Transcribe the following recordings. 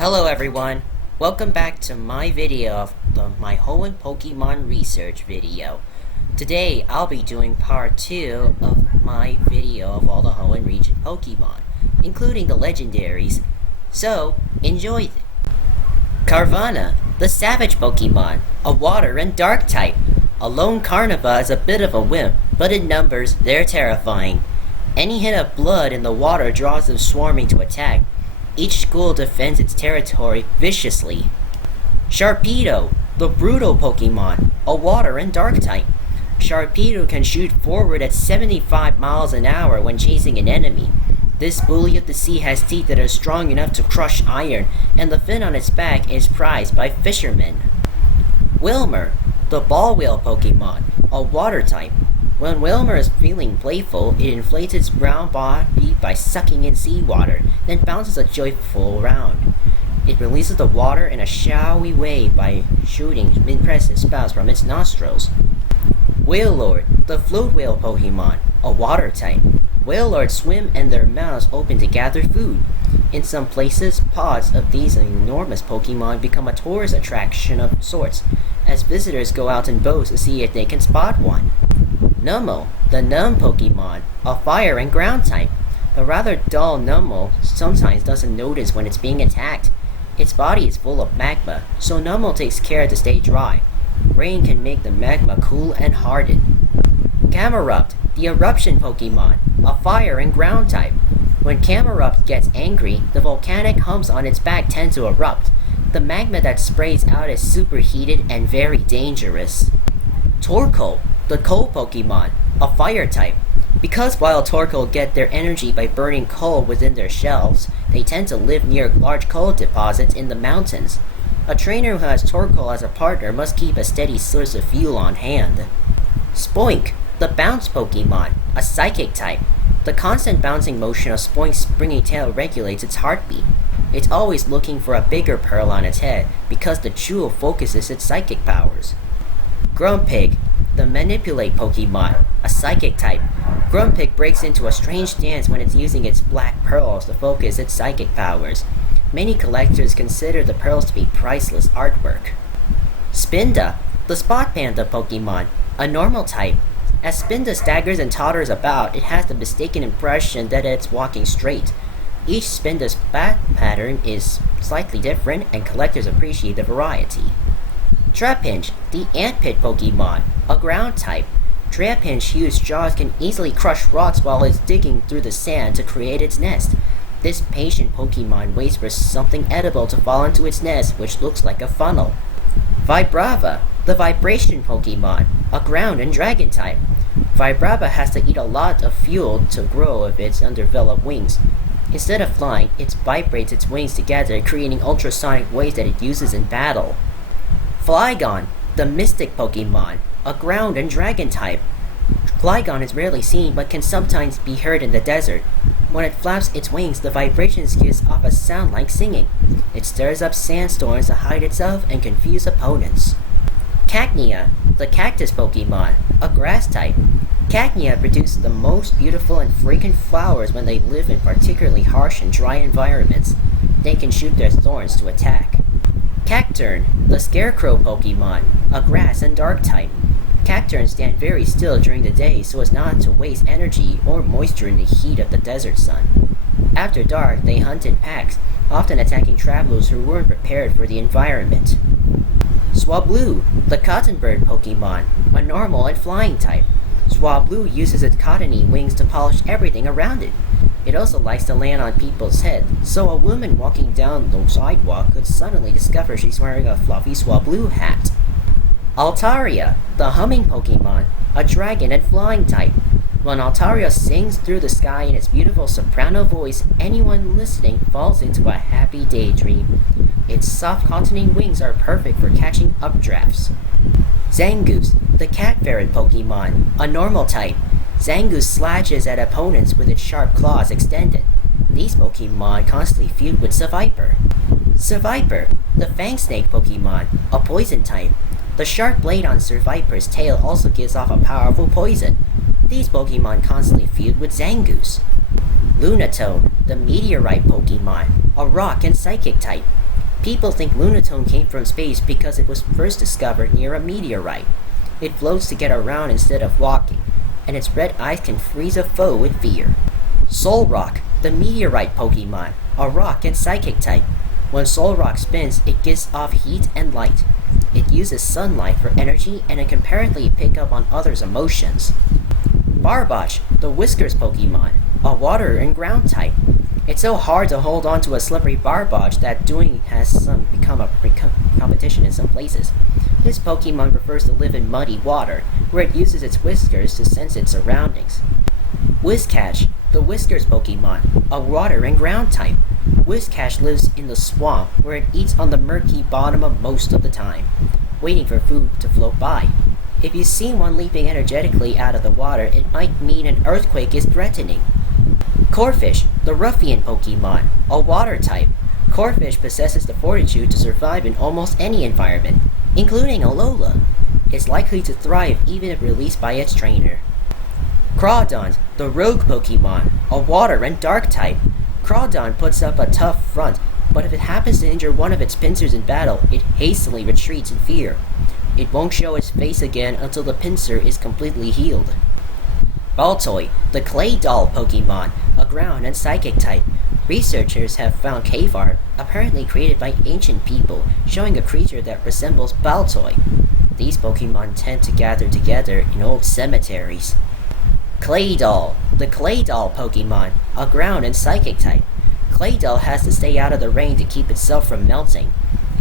Hello everyone, welcome back to my video of my Hoenn Pokemon research video. Today I'll be doing part 2 of my video of all the Hoenn region Pokemon, including the legendaries, so enjoy it. Carvanha, the savage Pokemon, a water and dark type. A lone Carnivore is a bit of a wimp, but in numbers they're terrifying. Any hint of blood in the water draws them swarming to attack. Each school defends its territory viciously. Sharpido, the brutal Pokemon, a water and dark type. Sharpido can shoot forward at 75 miles an hour when chasing an enemy. This bully of the sea has teeth that are strong enough to crush iron, and the fin on its back is prized by fishermen. Wilmer, the ball whale Pokemon, a water type. When Wilmer is feeling playful, it inflates its brown body by sucking in seawater, then bounces a joyful round. It releases the water in a showy way by shooting impressive spouts from its nostrils. Wailord, the float whale Pokemon, a water type. Wailords swim and their mouths open to gather food. In some places, pods of these enormous Pokemon become a tourist attraction of sorts, as visitors go out in boats to see if they can spot one. Numel, the Numb Pokemon, a fire and ground type. The rather dull Numel sometimes doesn't notice when it's being attacked. Its body is full of magma, so Numel takes care to stay dry. Rain can make the magma cool and harden. Camerupt, the eruption Pokemon, a fire and ground type. When Camerupt gets angry, the volcanic humps on its back tend to erupt. The magma that sprays out is superheated and very dangerous. Torkoal, the coal Pokemon, a fire type. Because wild Torkoal get their energy by burning coal within their shells, they tend to live near large coal deposits in the mountains. A trainer who has Torkoal as a partner must keep a steady source of fuel on hand. Spoink, the bounce Pokemon, a psychic type. The constant bouncing motion of Spoink's springy tail regulates its heartbeat. It's always looking for a bigger pearl on its head because the jewel focuses its psychic powers. Grumpig, the manipulate Pokemon, a psychic type. Grumpig breaks into a strange dance when it's using its black pearls to focus its psychic powers. Many collectors consider the pearls to be priceless artwork. Spinda, the spot panda Pokemon, a normal type. As Spinda staggers and totters about, it has the mistaken impression that it's walking straight. Each Spinda's bat pattern is slightly different, and collectors appreciate the variety. Trapinch, the ant pit Pokemon, a ground type. Trapinch's huge jaws can easily crush rocks while it's digging through the sand to create its nest. This patient Pokemon waits for something edible to fall into its nest, which looks like a funnel. Vibrava, the vibration Pokemon, a ground and dragon type. Vibrava has to eat a lot of fuel to grow with its undeveloped wings. Instead of flying, it vibrates its wings together, creating ultrasonic waves that it uses in battle. Flygon, the mystic Pokemon, a ground and dragon type. Flygon is rarely seen but can sometimes be heard in the desert. When it flaps its wings, the vibrations gives off a sound like singing. It stirs up sandstorms to hide itself and confuse opponents. Cacnea, the cactus Pokemon, a grass type. Cacnea produce the most beautiful and fragrant flowers when they live in particularly harsh and dry environments. They can shoot their thorns to attack. Cacturn, the scarecrow Pokemon, a grass and dark type. Cacturns stand very still during the day so as not to waste energy or moisture in the heat of the desert sun. After dark, they hunt in packs, often attacking travelers who weren't prepared for the environment. Swablu, the cottonbird Pokemon, a normal and flying type. Swablu uses its cottony wings to polish everything around it. It also likes to land on people's heads, so a woman walking down the sidewalk could suddenly discover she's wearing a fluffy Swablu hat. Altaria, the humming Pokemon, a dragon and flying type. When Altaria sings through the sky in its beautiful soprano voice, anyone listening falls into a happy daydream. Its soft contouring wings are perfect for catching updrafts. Xangoose, the cat ferret Pokemon, a normal type. Xangoose slashes at opponents with its sharp claws extended. These Pokemon constantly feud with Seviper. Seviper, the fang snake Pokemon, a poison type. The sharp blade on Seviper's tail also gives off a powerful poison. These Pokemon constantly feud with Xangoose. Lunatone, the meteorite Pokemon, a rock and psychic type. People think Lunatone came from space because it was first discovered near a meteorite. It floats to get around instead of walking, and its red eyes can freeze a foe with fear. Solrock, the meteorite Pokemon, a rock and psychic type. When Solrock spins, it gives off heat and light. It uses sunlight for energy and it can apparently pick up on others' emotions. Barboach, the Whiskers Pokemon, a water and ground type. It's so hard to hold on to a slippery Barboach that doing has become a competition in some places. This Pokemon prefers to live in muddy water, where it uses its whiskers to sense its surroundings. Whizcash, the Whiskers Pokemon, a water and ground type. Whizcash lives in the swamp, where it eats on the murky bottom of most of the time, waiting for food to float by. If you see one leaping energetically out of the water, it might mean an earthquake is threatening. Corefish, the Ruffian Pokemon, a water type. Corefish possesses the fortitude to survive in almost any environment, including Alola. It's likely to thrive even if released by its trainer. Groudon, the rogue Pokemon, a water and dark type. Groudon puts up a tough front, but if it happens to injure one of its pincers in battle, it hastily retreats in fear. It won't show its face again until the pincer is completely healed. Baltoi, the clay doll Pokemon, a ground and psychic type. Researchers have found cave art, apparently created by ancient people, showing a creature that resembles Baltoi. These Pokemon tend to gather together in old cemeteries. Claydol, the Claydol Pokemon, a ground and psychic type. Claydol has to stay out of the rain to keep itself from melting.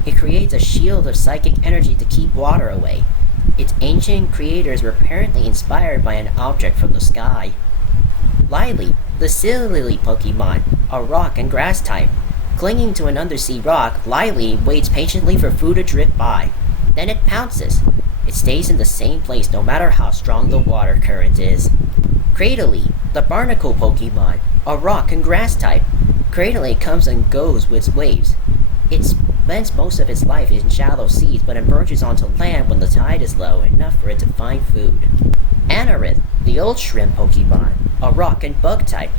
It creates a shield of psychic energy to keep water away. Its ancient creators were apparently inspired by an object from the sky. Lily, the Sea Lily Pokemon, a rock and grass type. Clinging to an undersea rock, Lily waits patiently for food to drift by. Then it pounces. It stays in the same place no matter how strong the water current is. Cradily, the Barnacle Pokemon, a rock and grass type. Cradily comes and goes with waves. It spends most of its life in shallow seas, but emerges onto land when the tide is low enough for it to find food. Anarith, the old shrimp Pokemon, a rock and bug type.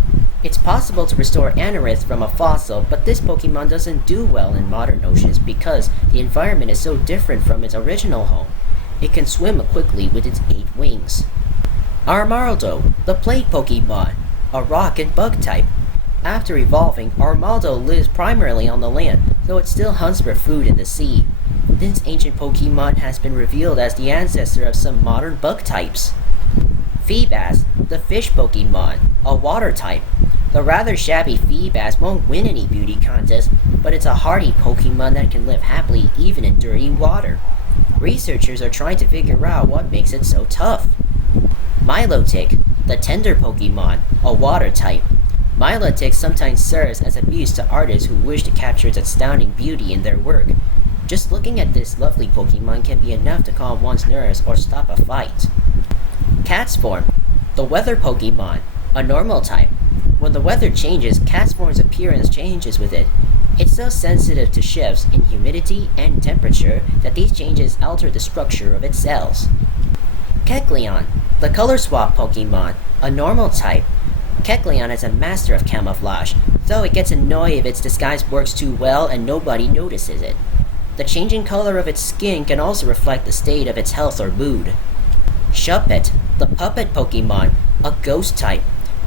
It's possible to restore Anarith from a fossil, but this Pokemon doesn't do well in modern oceans because the environment is so different from its original home. It can swim quickly with its 8 wings. Armaldo, the plague Pokemon, a rock and bug type. After evolving, Armaldo lives primarily on the land, though it still hunts for food in the sea. This ancient Pokemon has been revealed as the ancestor of some modern bug types. Feebas, the fish Pokemon, a water type. The rather shabby Feebas won't win any beauty contest, but it's a hardy Pokemon that can live happily even in dirty water. Researchers are trying to figure out what makes it so tough. Milotic, the tender Pokemon, a water type. Milotic sometimes serves as a muse to artists who wish to capture its astounding beauty in their work. Just looking at this lovely Pokemon can be enough to calm one's nerves or stop a fight. Catsform, the weather Pokemon, a normal type. When the weather changes, Catsform's appearance changes with it. It's so sensitive to shifts in humidity and temperature that these changes alter the structure of its cells. Kecleon, the color swap Pokemon, a normal type. Kecleon is a master of camouflage, though it gets annoyed if its disguise works too well and nobody notices it. The changing color of its skin can also reflect the state of its health or mood. Shuppet, the puppet Pokemon, a ghost type.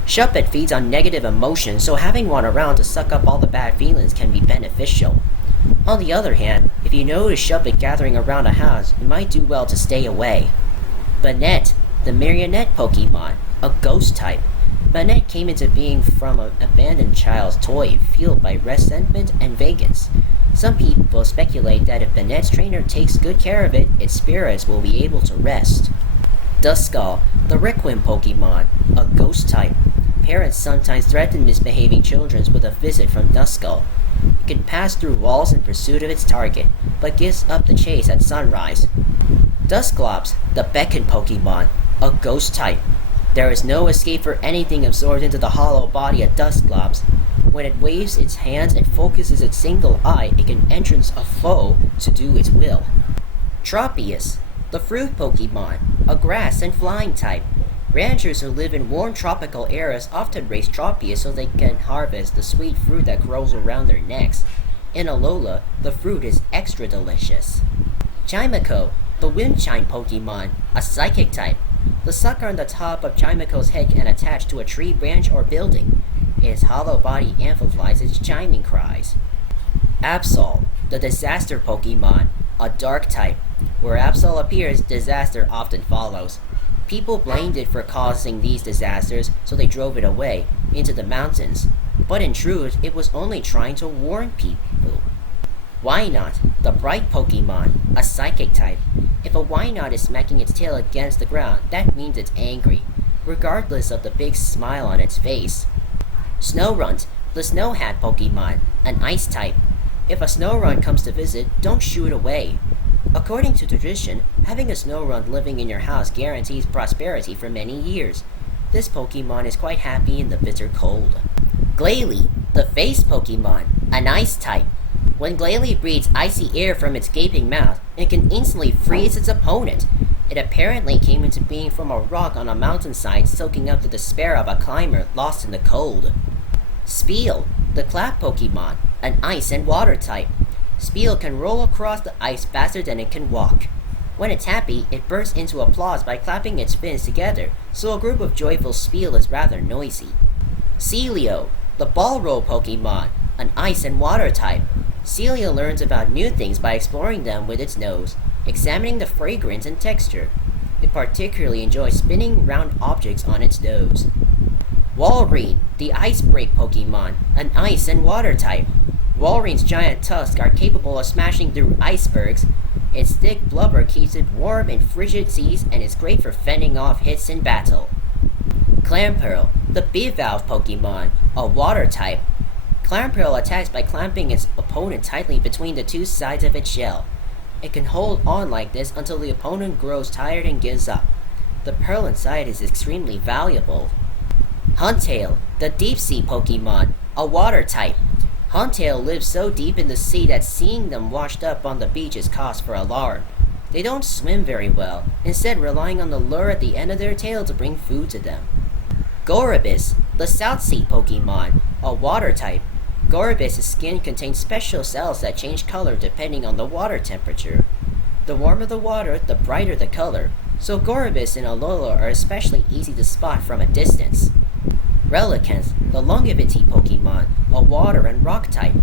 Shuppet feeds on negative emotions, so having one around to suck up all the bad feelings can be beneficial. On the other hand, if you notice Shuppet gathering around a house, you might do well to stay away. Banette, the marionette Pokemon, a ghost type. Banette came into being from an abandoned child's toy fueled by resentment and vengeance. Some people speculate that if Banette's trainer takes good care of it, its spirits will be able to rest. Duskol, the Requiem Pokemon, a ghost type. Parents sometimes threaten misbehaving children with a visit from Duskol. It can pass through walls in pursuit of its target, but gives up the chase at sunrise. Dusclops, the Beckon Pokemon, a ghost type. There is no escape for anything absorbed into the hollow body of Dusclops. When it waves its hands and focuses its single eye, it can entrance a foe to do its will. Tropius, the fruit Pokemon, a grass and flying type. Ranchers who live in warm tropical areas often raise Tropius so they can harvest the sweet fruit that grows around their necks. In Alola, the fruit is extra delicious. Chimecho, the wind chime Pokemon, a psychic type. The sucker on the top of Chimecho's head can attach to a tree branch or building. Its hollow body amplifies its chiming cries. Absol, the disaster Pokemon, a dark type. Where Absol appears, disaster often follows. People blamed it for causing these disasters, so they drove it away, into the mountains. But in truth, it was only trying to warn people. Wynaut, the bright Pokemon, a psychic type. If a Wynaut is smacking its tail against the ground, that means it's angry, regardless of the big smile on its face. Snorunt, the Snow Hat Pokemon, an ice type. If a Snorunt comes to visit, don't shoo it away. According to tradition, having a Snorunt living in your house guarantees prosperity for many years. This Pokemon is quite happy in the bitter cold. Glalie, the face Pokemon, an ice type. When Glalie breathes icy air from its gaping mouth, it can instantly freeze its opponent. It apparently came into being from a rock on a mountainside, soaking up the despair of a climber lost in the cold. Speel, the clap Pokemon, an ice and water type. Speel can roll across the ice faster than it can walk. When it's happy, it bursts into applause by clapping its fins together, so a group of joyful Speel is rather noisy. Celio, the ball roll Pokemon, an ice and water type. Celio learns about new things by exploring them with its nose, examining the fragrance and texture. It particularly enjoys spinning round objects on its nose. Walrein, the ice break Pokemon, an ice and water type. Walrein's giant tusks are capable of smashing through icebergs. Its thick blubber keeps it warm in frigid seas and is great for fending off hits in battle. Clamperl, the bivalve Pokemon, a water type. Clamperl attacks by clamping its opponent tightly between the two sides of its shell. It can hold on like this until the opponent grows tired and gives up. The pearl inside is extremely valuable. Huntail, the deep sea Pokemon, a water type. Huntail lives so deep in the sea that seeing them washed up on the beach is cause for alarm. They don't swim very well, instead relying on the lure at the end of their tail to bring food to them. Goribus, the South Sea Pokemon, a water type. Goribus' skin contains special cells that change color depending on the water temperature. The warmer the water, the brighter the color, so Goribus and Alola are especially easy to spot from a distance. Relicans, the longevity Pokemon, a water and rock type.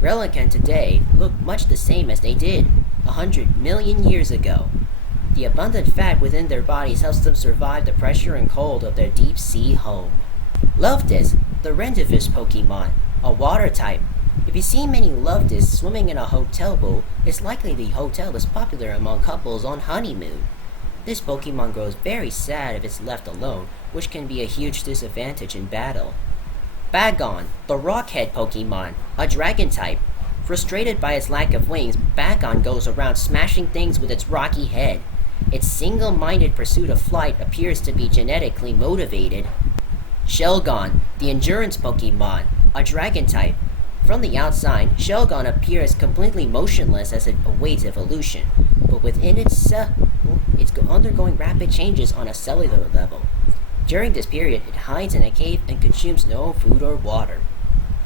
Relicans today look much the same as they did 100 million years ago. The abundant fat within their bodies helps them survive the pressure and cold of their deep sea home. Lovedis, the Rendivish Pokemon, a water type. If you see many Lovedis swimming in a hotel pool, it's likely the hotel is popular among couples on honeymoon. This Pokemon grows very sad if it's left alone, which can be a huge disadvantage in battle. Baggon, the Rockhead Pokemon, a dragon type. Frustrated by its lack of wings, Baggon goes around smashing things with its rocky head. Its single-minded pursuit of flight appears to be genetically motivated. Shelgon, the Endurance Pokemon, a dragon type. From the outside, Shelgon appears completely motionless as it awaits evolution, but within it's undergoing rapid changes on a cellular level. During this period, it hides in a cave and consumes no food or water.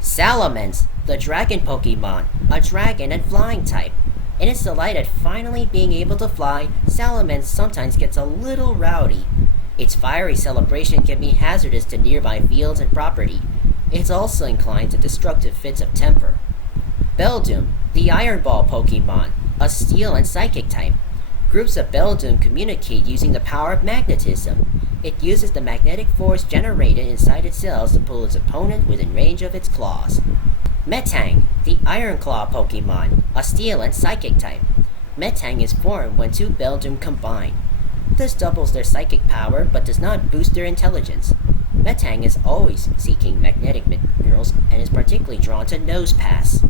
Salamence, the dragon Pokemon, a dragon and flying type. In its delight at finally being able to fly, Salamence sometimes gets a little rowdy. Its fiery celebration can be hazardous to nearby fields and property. It's also inclined to destructive fits of temper. Beldum, the Iron Ball Pokemon, a steel and psychic type. Groups of Beldum communicate using the power of magnetism. It uses the magnetic force generated inside its cells to pull its opponent within range of its claws. Metang, the Iron Claw Pokemon, a steel and psychic type. Metang is formed when two Beldum combine. This doubles their psychic power but does not boost their intelligence. Metang is always seeking magnetic minerals and is particularly drawn to Nosepass.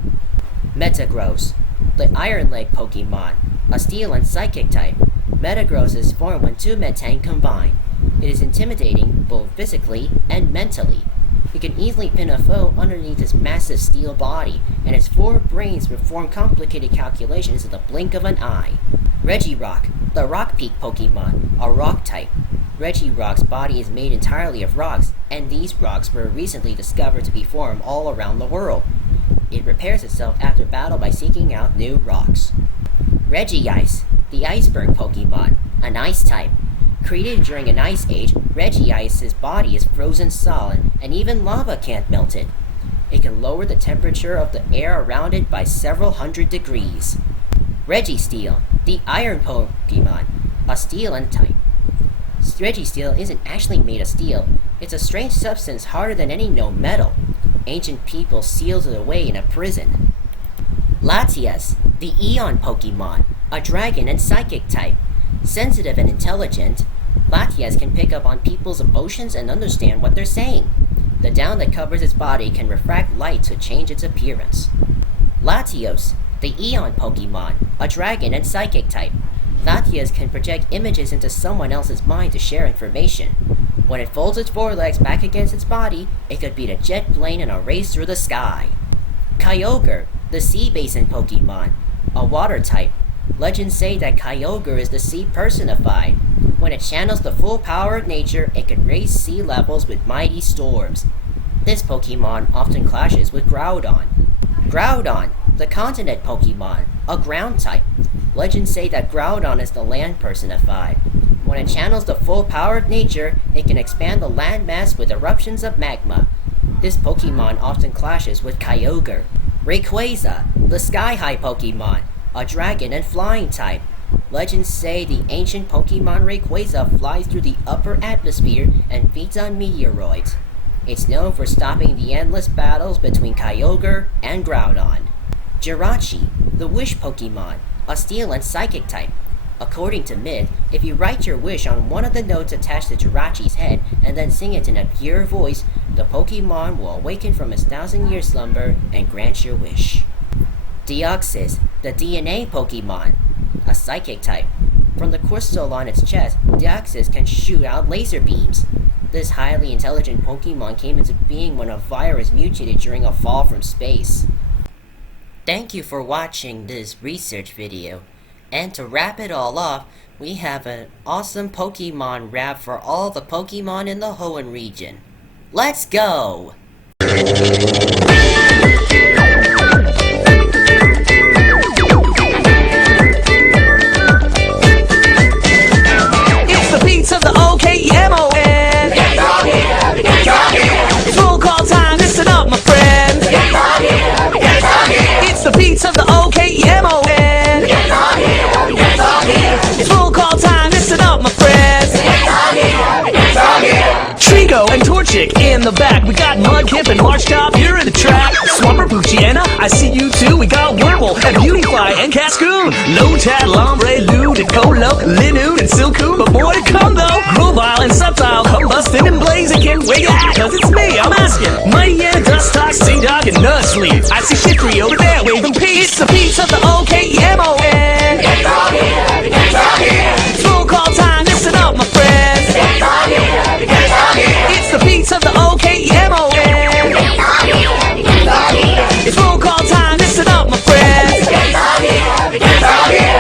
Metagross, the Iron Leg Pokemon, a steel and psychic type. Metagross is formed when two Metang combine. It is intimidating both physically and mentally. It can easily pin a foe underneath its massive steel body, and its 4 brains perform complicated calculations in the blink of an eye. Reggie Rock, the Rock Peak Pokemon, a rock type. Reggie Rock's body is made entirely of rocks, and these rocks were recently discovered to be formed all around the world. It repairs itself after battle by seeking out new rocks. Reggie Ice, the iceberg Pokemon, an ice type. Created during an ice age, Reggie Ice's body is frozen solid, and even lava can't melt it. It can lower the temperature of the air around it by several hundred degrees. Reggie Steel, the iron Pokemon, a steel type. Reggie Steel isn't actually made of steel. It's a strange substance harder than any known metal. Ancient people sealed it away in a prison. Latios, the Eon Pokemon, a dragon and psychic type. Sensitive and intelligent, Latios can pick up on people's emotions and understand what they're saying. The down that covers its body can refract light to change its appearance. Latios, the Eon Pokemon, a dragon and psychic type. Latios can project images into someone else's mind to share information. When it folds its forelegs back against its body, it could beat a jet plane in a race through the sky. Kyogre, the Sea Basin Pokemon, a water type. Legends say that Kyogre is the sea personified. When it channels the full power of nature, it can raise sea levels with mighty storms. This Pokemon often clashes with Groudon. Groudon, the continent Pokemon, a ground type. Legends say that Groudon is the land personified. When it channels the full power of nature, it can expand the landmass with eruptions of magma. This Pokemon often clashes with Kyogre. Rayquaza, the sky-high Pokemon, a dragon and flying type. Legends say the ancient Pokemon Rayquaza flies through the upper atmosphere and feeds on meteoroids. It's known for stopping the endless battles between Kyogre and Groudon. Jirachi, the wish Pokemon, a steel and psychic type. According to myth, if you write your wish on one of the notes attached to Jirachi's head and then sing it in a pure voice, the Pokemon will awaken from its 1,000-year slumber and grant your wish. Deoxys, the DNA Pokemon, a psychic type. From the crystal on its chest, Deoxys can shoot out laser beams. This highly intelligent Pokemon came into being when a virus mutated during a fall from space. Thank you for watching this research video. And to wrap it all off, we have an awesome Pokemon rap for all the Pokemon in the Hoenn region. Let's go! It's the beats of the OKMON. Get on here, get on here. It's roll call time, listen up, my friend. Get on here, get on here. It's the beats of the OKMON. Get on here, get on here. It's roll call time, listen up, my friends. Get on here, get on here. Trico and Torchic in the back. We got Mudkip and Marshcop here in the track. Swamper, Poochyena, I see you too. We got Wurmple and Beautyfly and Cascoon. Lotad, Lombre, Lude, and Colo, Linoon and Silcoon. But more to come though. Grovyle and Subtile, Combustin and Blaziken. Where you at? Cause it's me, I'm asking. Mighty and Dustox, Seedog and Nuzleaf. I see Shiftry over there waving peace. It's the peace of the OKMON. Get on here, get on here. It's roll call time, listen up, my friends. Get on here, get on here. It's the beats of the OKMON. Get on here, get on here. It's roll call time, listen up, my friends. Get on here, get on here.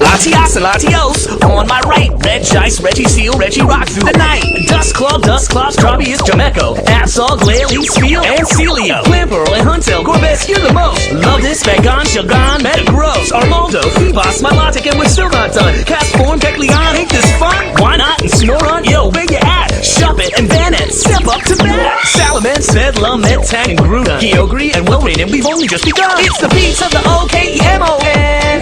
Latios and Latios, on my right. Reggie Ice, Reggie Steel, Reggie Rock through the night. Duskol, Tropius, Jameco, Absol, Glalie, Spiel, and Celio. Clamperl and Huntail, Goribus, you're the most. Love this, Baggon, Sharpido, Metagross, Armaldo, Phoebos, Milotic, and we're still not done. Cast form, Kecleon, ain't this fun? Why not? And Snorunt, yo, where you at? Sharpido and Banette, step up to bat. Salamence, Svedla, Metang, and Groudon, Kyogre, and Wilrain, and we've only just begun. It's the beats of the OKMON.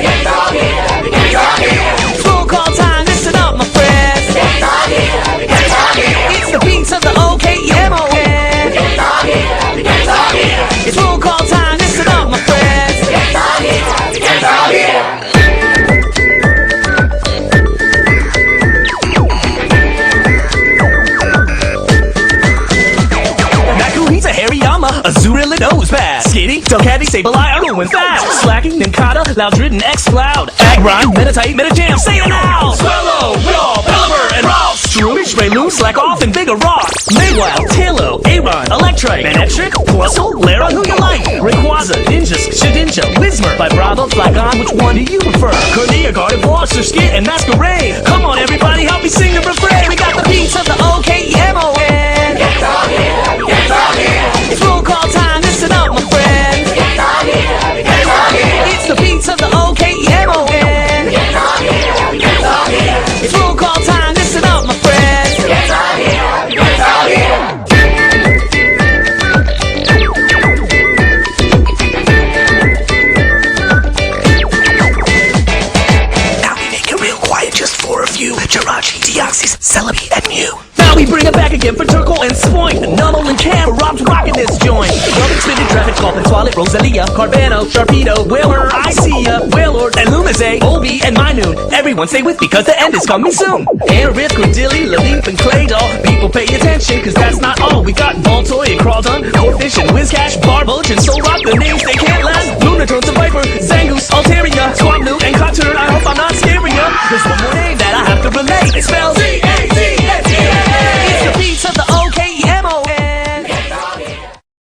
Get on here, get on here. It's roll call time, listen up, my friends. Get on here, get on here. It's the beats of the OKMON. Get on here, get on here. It's roll call time, listen up, my friends. Get on here, get on here. Makuhita, Hariyama, Azurill and Nosebag, Skitty, Delcatty, Sableye, Arwen, fast. Slacking, Nincada, Loudred, and X-Cloud. Aggron, Meditite, Metajam, say it now! Swallow, Raw, Pelipper, and Ross. Stroosh, Raylu, Slack Off, and Bigger Rock. Maywild, Talo, Aron, Electrike, Manectric, Plusle, Lara, who you like? Rayquaza, Ninjas, Shedinja, Whismur, Vibrato, Flygon, which one do you prefer? Cornea, Gardevoir, Skit, and Masquerade. Come on, everybody, help me sing the refrain. We got the beats of the OKEMON. Get on here, get on here. It's roll call time, listen up, my friend. Get on here, get on here. It's the beats of the OKEMON. Get on here, get on here. It's roll call time, listen up, my friend. Get on here, get on here. Now we make it real quiet just for a few. Jirachi, Deoxys, Celebi, and Mew. Now we bring it back again for Turkle and Spoink. Nunnel and Cam, Rob's rocking this joint. Rubbing, Spinning, Traffic, Dolphin, Twilight, Rosalia, Carbano, Sharpido, Whaler, Icea, Wailord, and Lumize, Obi, and Minoon. Everyone stay with me, cause the end is coming soon. Anarith, Gradilli, Laleep, and Claydol. People pay attention, cause that's not all. We got Baltoi and Groudon, Corefish and Whizcash, Barbulge and Solrock, the names they can't last. Lunatone, Viper, Xangoose, Altaria, Squablu, and Cotturn. I hope I'm not scaring ya. There's one more name that I have to relate. It spells